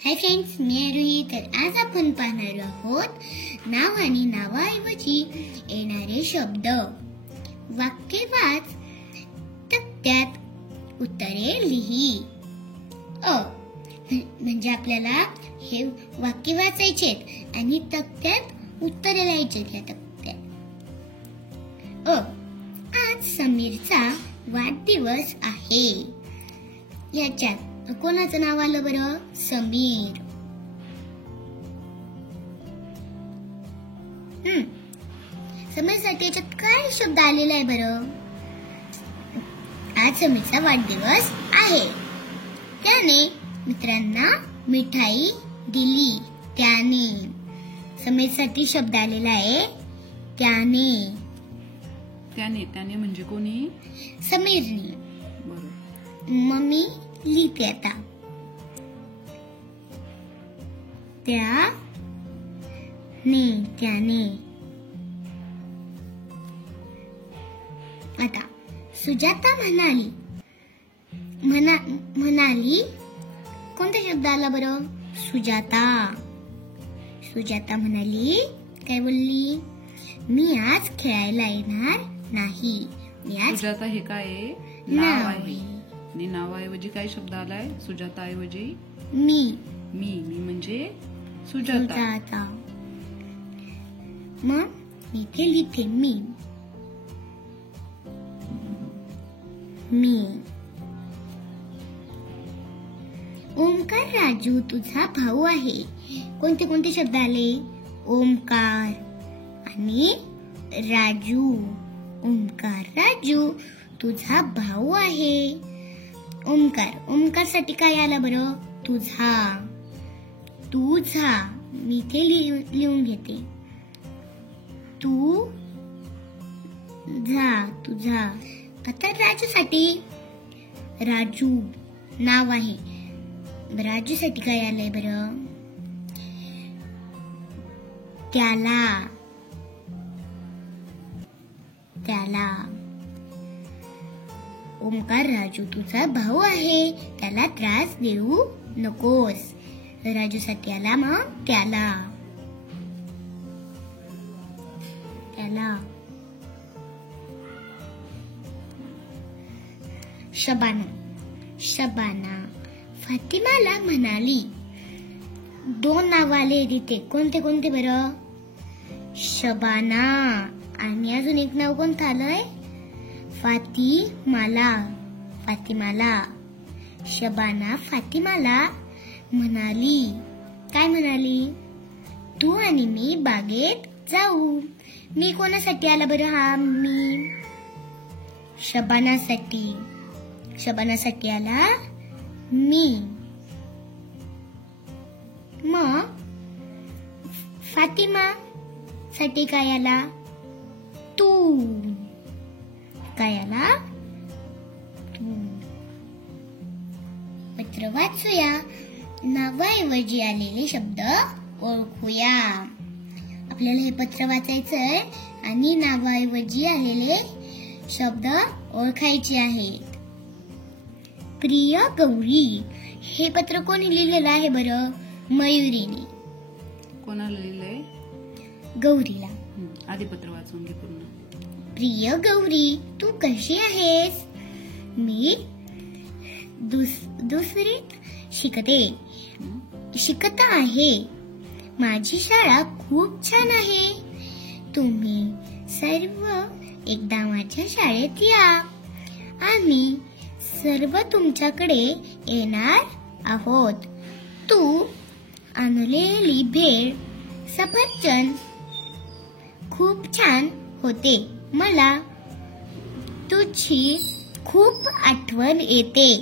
Hi friends, मी रोही. तर आज आपण पाहणार आहोत नाव आणि नावाऐवजी येणारे शब्द. वाक्य वाच, तक्त्यात उत्तरे लिही. म्हणजे आपल्याला हे वाक्य वाचायचे आणि तक्त्यात उत्तरे लिहायचे. त्या तक्त्यात आज समीरचा वाढदिवस आहे. याच्यात कोणाचं नाव आलं बरं? समीर. समीरसाठी याच्यात काय शब्द आलेला आहे बरं? आज समीरचा वाढदिवस आहे. त्याने मित्रांना मिठाई दिली. त्याने. समीरसाठी शब्द आलेला आहे त्याने. त्याने त्याने म्हणजे कोणी? समीरने. बरोबर. मम्मी लिहिते आता. त्याने. त्याने. आता सुजाता म्हणाली. म्हणाली कोणता शब्द आला बरं? सुजाता. सुजाता म्हणाली, काय बोलली? मी आज खेळायला येणार नाही. मी आज. सुजाता हे काय आहे? नाव आहे. आणि नावाऐवजी काय शब्द आलाय? सुजाता ऐवजी मी. मी म्हणजे सुजाता. मग इथे लिहिते मी. मी. ओमकार राजू तुझा भाऊ आहे. कोणते कोणते शब्द आले? ओमकार आणि राजू. ओमकार राजू तुझा भाऊ आहे. ओमकार. ओमकार साठी काय आला बरं? तुझा. तुझा. मी इथे लिहून घेते. तू झा. तुझा. आता राजू साठी. राजू नाव आहे. राजू साठी काय आलंय बरं? त्याला. त्याला. ओमकार राजू तुझा भाऊ आहे. त्याला त्रास देऊ नकोस. राजू साठी आला मग त्याला. त्याला. शबाना. शबाना फातिमाला म्हणाली. दोन नाव आले तिथे. कोणते कोणते बरं? शबाना आणि अजून एक नाव कोणतं आलंय? फातिमाला. फातिमाला. शबाना फातिमाला म्हणाली. काय म्हणाली? तू आणि मी बागेत जाऊ. मी कोणासाठी आला बरं? हा मी. शबानासाठी. शबानासाठी आला मी. मग फातिमा साठी काय आला? तू. काय आला? तू. पत्र वाचूया. नावाऐवजी आलेले शब्द ओळखूया. आपल्याला हे पत्र वाचायचंय आणि नावाऐवजी आलेले शब्द ओळखायचे आहेत. प्रिय गौरी. हे पत्र कोणी लिहिलेलं आहे बरं? मयुरीने. कोणाला लिहिलंय? गौरीला. आधी पत्र वाचून घे पूर्ण. प्रिय गौरी तू कशी आहेस? मी दुसरीत शिकत आहे. माझी शाळा खूप छान आहे. तुम्ही सर्व एकदा माझ्या शाळेत या. आम्ही सर्व तुमच्याकडे येणार आहोत. तू आणलेली भेळ सफरचंद खूप छान होते. मला तुझी खूप आठवण येते.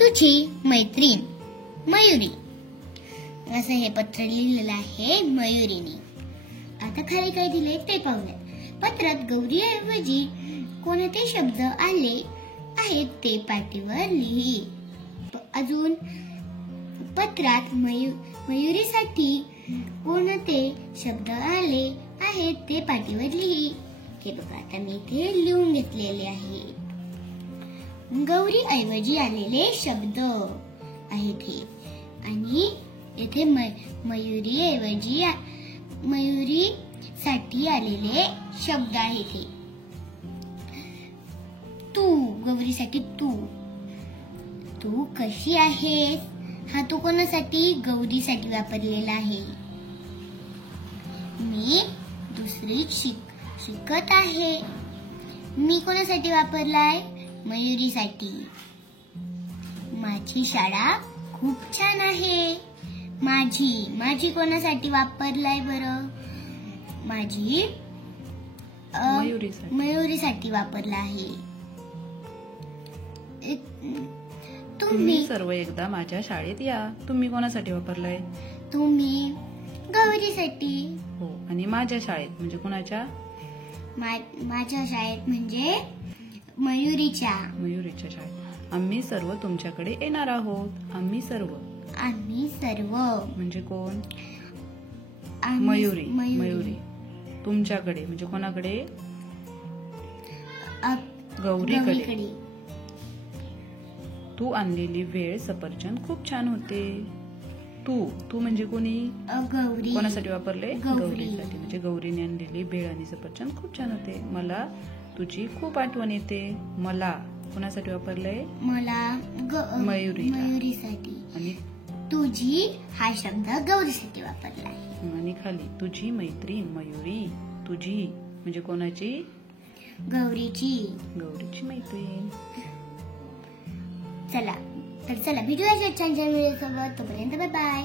तुझी मैत्रीण मयुरी. असं हे पत्र लिहिलेलं आहे मयुरीने. आता खाली काय दिलंय ते पाहूया. पत्रात गौरी ऐवजी कोणते शब्द आले आहेत ते पाटीवर लिही. अजून पत्रात मयुरीसाठी कोणते शब्द आले आहेत ते पाटीवर लिही. हे बघा, आता मी इथे लिहून घेतलेले आहे. गौरी ऐवजी आलेले शब्द आहेत हे. इथे मयुरी ऐवजी मयुरी साठी आलेले शब्द आहेत हे. तू, गौरीसाठी तू. तू कशी आहेस हा तू कोणासाठी? गौरीसाठी वापरलेला आहे. मी दुसरीत शिकत आहे. मी कोणासाठी वापरलाय? मयुरीसाठी. माझी शाळा खूप छान आहे. माझी कोणासाठी वापरलाय बरं? माझी मयुरीसाठी वापरला आहे. तुम्ही सर्व एकदा माझ्या शाळेत या. तुम्ही कोणासाठी वापरलाय? तुम्ही गौरीसाठी. हो. आणि माझ्या शाळेत म्हणजे कोणाच्या? माझ्या शाळेत म्हणजे मयुरीच्या शाळेत. आम्ही सर्व तुमच्याकडे येणार आहोत. आम्ही सर्व म्हणजे कोण? मयुरी. तुमच्याकडे म्हणजे कोणाकडे? गौरीकडे. तू आणलेली वेळ सफरचंद खूप छान होते. तू म्हणजे कोणी? गौरी. कोणासाठी वापरले? गौरीसाठी. म्हणजे गौरीने आणलेली भेळ आणि सफरचंद खूप छान होते. मला तुझी खूप आठवण येते. मला कोणासाठी वापरलंय? मला मयुरीसाठी. आणि तुझी हा शब्द गौरीसाठी वापरलाय. आणि खाली तुझी मैत्रीण मयुरी. तुझी म्हणजे कोणाची? गौरीची मैत्रीण. चला भेटूया छान छान व्हिडिओ सोबत. तोपर्यंत बाय बाय.